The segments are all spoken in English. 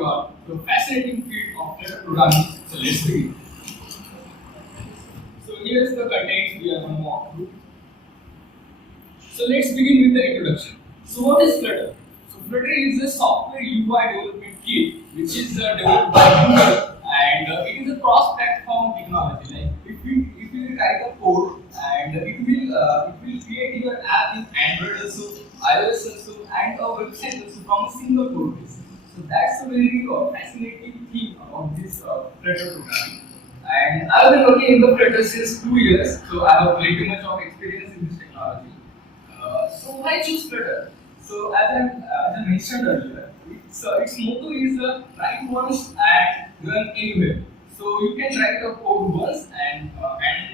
the fascinating field of Flutter programming. So let's begin. So here's the content we are going to walk through. So let's begin with the introduction. So what is Flutter? So Flutter is a software UI development kit which is developed by Google, and it is a cross-platform technology. Like if you write a code, and it will create your app in Android also, iOS also, and a website also from a single code base. So that's a very fascinating thing about this Flutter programming. And I've been working in the Flutter since 2 years, so I have very much of experience in this technology. So why choose Flutter? So as I mentioned earlier, its motto is write once and run anywhere. So you can write a code once and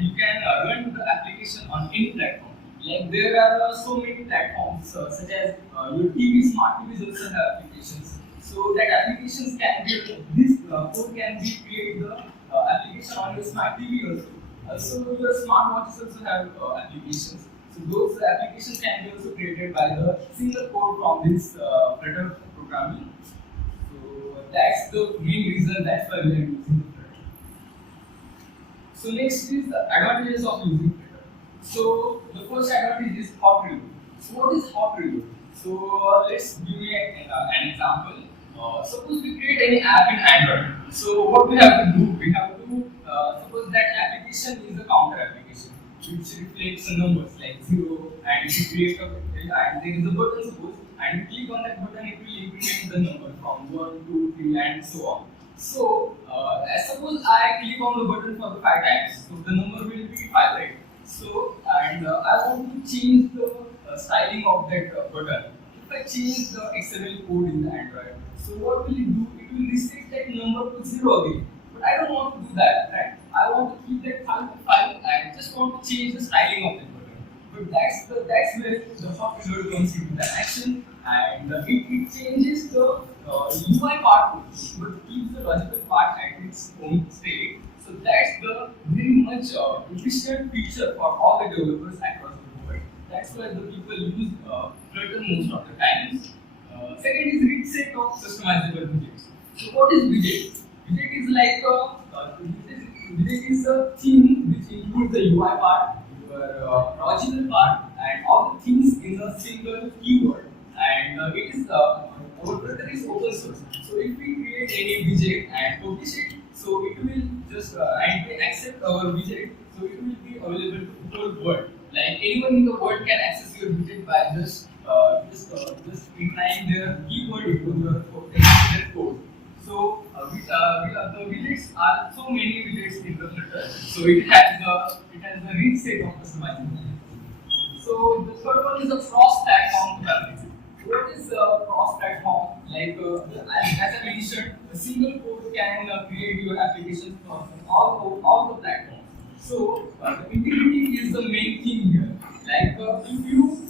you can run the application on any platform. Like there are so many platforms such as your TV, smart TVs also have applications. So that applications can be this code can be create the application on your smart TV also. Also your smartwatches also have applications. So those applications can be also created by the single code from this Flutter programming. So that's the main reason that's why we are using Flutter. So next is the advantages of using Flutter. So the first advantage is hot reload. So what is hot reload? So let's give you an example. Suppose we create any app in Android. So what we have to do? We have to suppose that application is a counter application which reflects the numbers like 0, and if you create and there is a button suppose, and you click on that button, it will increment the number from 1, 2, 3 and so on. So suppose I click on the button for the 5 times, so the number will be 5, right? So and I want to change the styling of that button. If I change the XML code in the Android, so what will it do? It will restrict that number to 0 again. But I don't want to do that, right? I want to keep that 5 to 5. I just want to change the styling of that button. But that's where the hot reload comes into the action, and it changes the UI part, but keeps the logical part at its own state. So that's the very much efficient feature for all the developers across the world. That's why the people use Flutter most of the times. Second is rich set of customizable widgets. So what is widget? Widget is like widget is a theme which includes the UI part, your logical part, and all the things in a single keyword. And it is our Flutter is open source. So if we create any widget and publish it, so it will just and we accept our widget, so it will be available to the whole world. Like anyone in the world can access your widget by just implying their keyword into your code. So the widgets are so many widgets in the Flutter. So it has the rich set of customization. So the third one is a cross-platform programming. What is cross-platform? Like as I mentioned, a single code can create your application from all the platforms. So the integrity is the main thing here. Like if you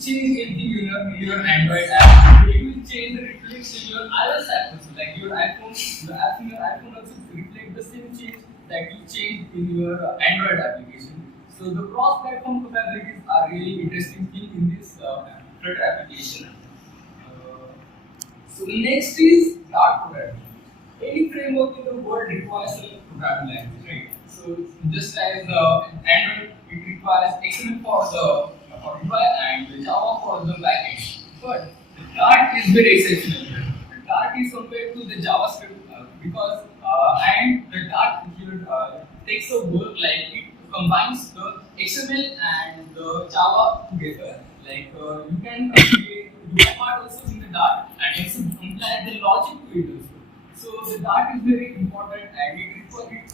change anything in your Android app, it will change the reflection in your iOS app also. Like your iPhone, the app in your iPhone also reflect the same change that you changed in your Android application. So the cross-platform capabilities are really interesting thing in this Flutter application. So next is Dart programming. Any framework in the world requires a programming language, right? So just as Android, it requires XML for UI and Java for the backend. But Dart is very exceptional here. The Dart is compared to the JavaScript because and the Dart here takes a work like it combines the XML and the Java together. Like you can create UI part also in the Dart and also apply the logic to it also. So the Dart is very important and it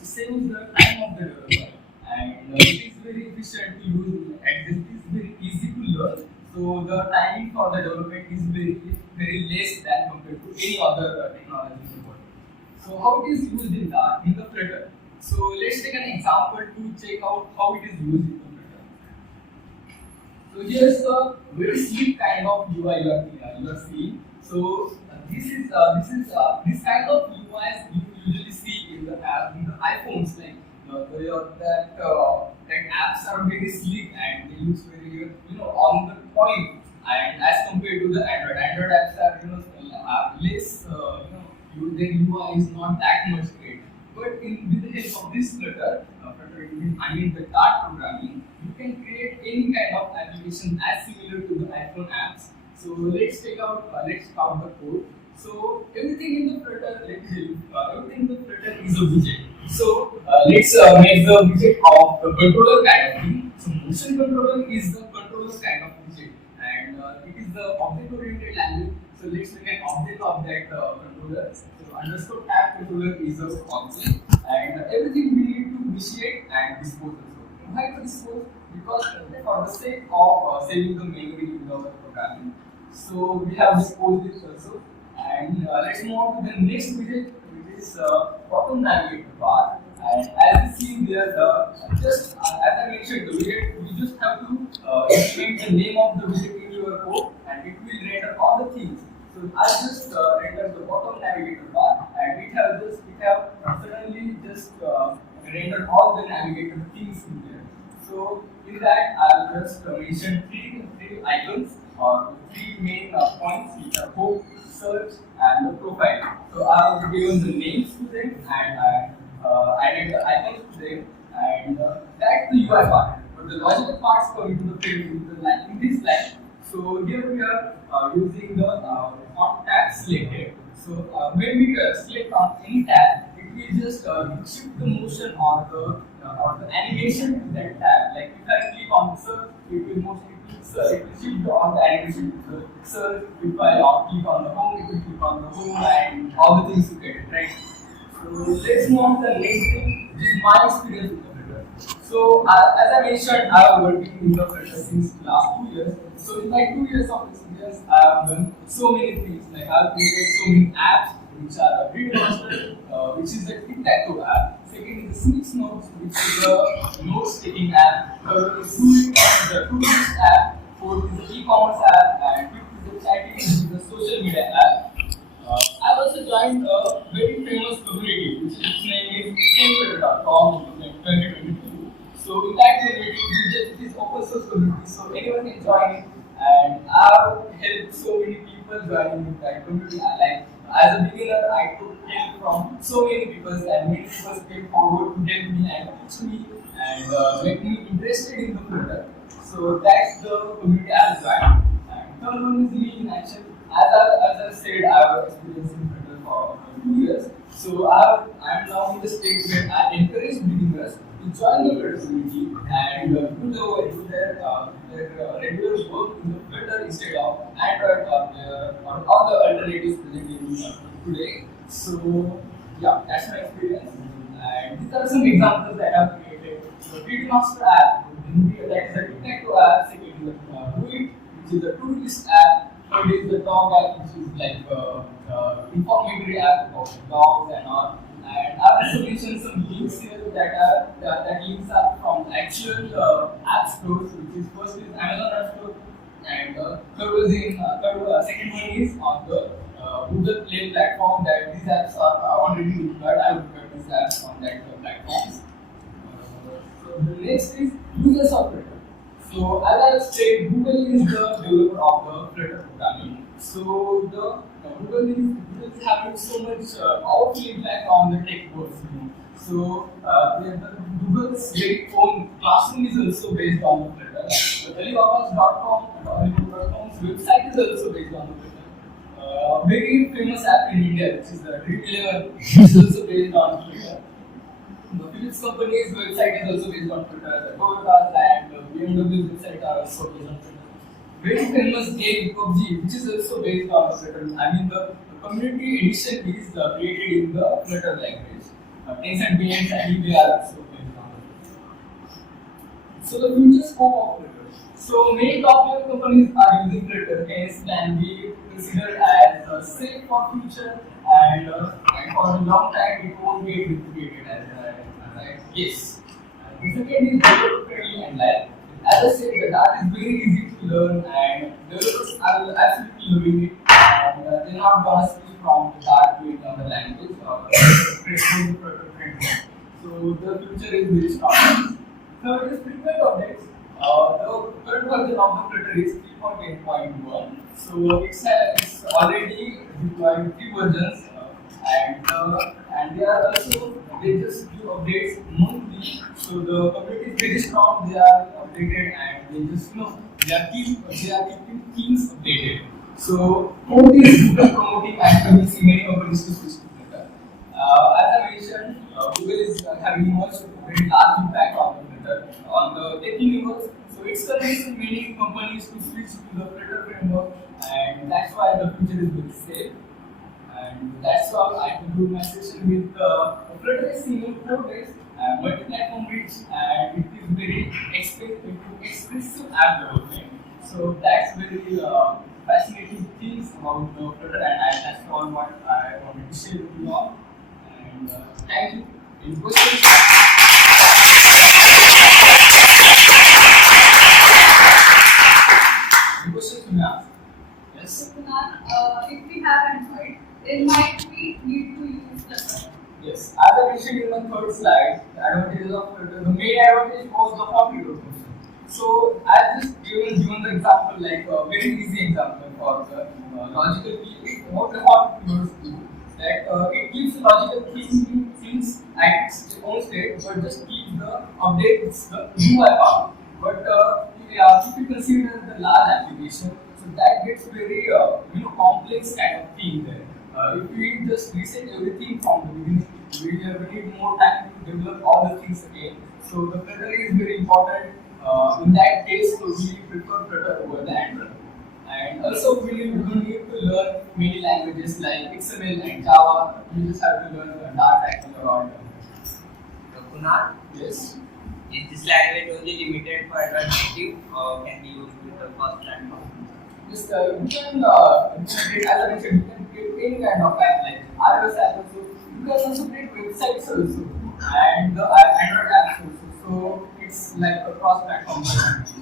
saves the time of the developer, and it is very efficient to use and it is very easy to learn. So the timing for the development is very less than compared to any other technology in the world. So how it is used in the Flutter? So let's take an example to check out how it is used in the Flutter. So here's a very sleek kind of UI you are seeing. So this kind of UIs you usually see in the iPhones, like that apps are very sleek and they use very on the point, and as compared to the Android apps are less their UI is not that much great. But with the help of this I mean the card programming, you can create any kind of application as similar to the iPhone apps. So let's count the code. So everything in the Flutter, everything in the Flutter is a widget. So let's make the widget of the controller kind of thing. So motion controller is the controller kind of widget, and it is the object-oriented language. So let's make an object of that controller. So underscore tab controller is a object, and everything we need to initiate and dispose also. Why to dispose? Because for the sake of saving the memory in our programming. So we have disposed this also, and let's move on to the next widget, which is bottom navigator bar. And as you see there, just as I mentioned, the widget, you just have to implement the name of the widget in your code, and it will render all the things. So I just render the bottom navigator bar, and it have suddenly just rendered all the navigator things in there. So in that, I'll just mention three icons or three main points, which are home, search, and the profile. So I have given the names to them, and I added the icons to them, and that's the UI part. But the logical parts come into the frame in this line. So here we are using the on tab selected. So when we select on any tab, it will just shift the motion or the animation to that tab. Like if I click on search, it will shift on the animation to the search. If I click on the home, it will click on the home and all the things you get, right? So let's move on to the next thing, which is my experience with the Flutter. So as I mentioned, I have working in the Flutter since last 2 years. So in my 2 years of experience, I have done so many things. Like I have created so many apps, which are a read master, which is the tic-tac-toe app. Second is the SINIX notes, which is a notes-taking app. Third is the to-do-list app. Fourth is the e-commerce app, and fifth is the chatting, which is the social media app. I also joined a very famous community, which name is Flutter.com in 2022. So in that community, it is open source community, so anyone can join it. And I've helped so many people joining that community. Like as a beginner, I took help from so many people, and many people came forward to help me and teach me and make me interested in the Flutter. So that's the community I've joined. And third one is me in action. As I said, I have experience in Flutter for 2 years. So I am now in the stage where I encourage beginners to join the Flutter community and do their regular work in the Flutter instead of Android or all the alternatives presented today. So yeah, that's my experience. And these are some examples that I have created. So 3D Master app, that is a tic-tac-toe app. Second is the Do It, which is a to-do-list app. Third is the dog app, which is like informatory app of dogs and all. And I also mentioned some links here that links are from actual app stores, which is first is Amazon App Store, and second one is on the Google Play platform. That these apps are already deployed. I will deploy these apps on that platforms. So the next is users of Flutter. So as I said, Google is the developer of the Flutter programming. So Google is having so much powerful impact on the tech world. So Google's very own classroom is also based on the Flutter. The Alibaba.com's website is also based on the Flutter. Very famous app in India, which is the Dream11, is also based on Flutter. The Philips company's website is also based on Flutter. The Toyota's and BMW's website are also based on Flutter. Very famous game PUBG, which is also based on Flutter. I mean, the community edition is created in the Flutter language. Tencent games and eBay are also based on Flutter. So the future scope of Flutter. So many top-level companies are using Flutter, hence can be considered as safe for future and for a long time it won't get duplicated as yes. The second is developer friendly and live. As I said, that is very easy to learn and developers are absolutely loving it, and they're not gonna switch from the Dart to another language or Flutter friendly. So the future is very strong. Third is frequent updates. The current version of the Flutter is 3.8.1. So it's already deployed 3 versions, and they are also they just give updates monthly. So the community is very strong. They are updated and they just they are keeping things updated. So all these promoting activities in many companies to switch to Flutter. As I mentioned, Google is having much very large impact on the Flutter on the tech universe. So it's convincing many companies to switch to the Flutter framework, and that's why the future is very safe. And that's how I conclude my session with Flutter is single code based, multi-platform rich, and it is very expressive app development. So that's very fascinating things about Flutter, and that's all what I wanted to share with you all. And thank you. Any questions? Any questions you may ask? Yes. So Kunal, if we have Android, then might we need to use Flutter? Yes. As I mentioned in the third slide, the advantages of Flutter, the main advantage was the popular function. So I just given the example, like a very easy example for the logical key. What the hot keywords do that it keeps logical things at its own state, but just keeps the updates the UI part. But if you consider the large application, so that gets very complex kind of thing there. If we just reset everything from the beginning, we need more time to develop all the things again. So the Flutter is very important. In that case, so we prefer Flutter over the Android. And also, we don't need to learn many languages like XML and Java. We just have to learn Dart or So Kunal, yes. is this language only limited for Android native or can be used with the first platform? Just you can create, as I mentioned, you can create any kind of app like iOS app also. You can also create websites also and the Android apps also. So it's like a cross-platform.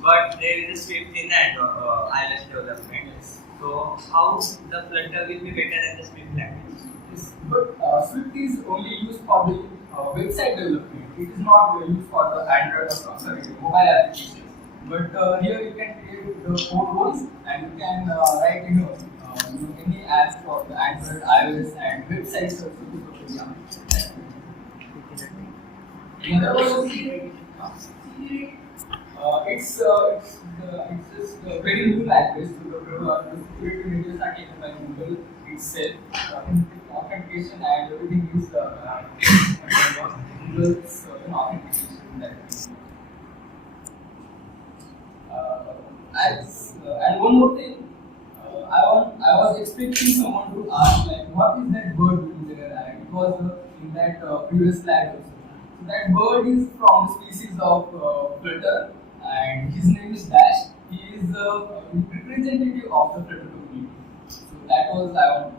But there is a Swift in the iOS development. Yes. So how the Flutter will be better than the Swift language? Yes. But Swift is only used for the website development. It is not used for the Android or mobile applications. But here you can create the code ones and you can write any apps for the Android, iOS, and websites also. In other words, it's just a very new language. So the security measures are taken by Google itself. Authentication and everything is Google's authentication in that. And one more thing, I was expecting someone to ask like, what is that bird doing there? And it was in that previous slide also. So that bird is from the species of Flutter, and his name is Dash. He is a representative of the Flutter community. So that was I want.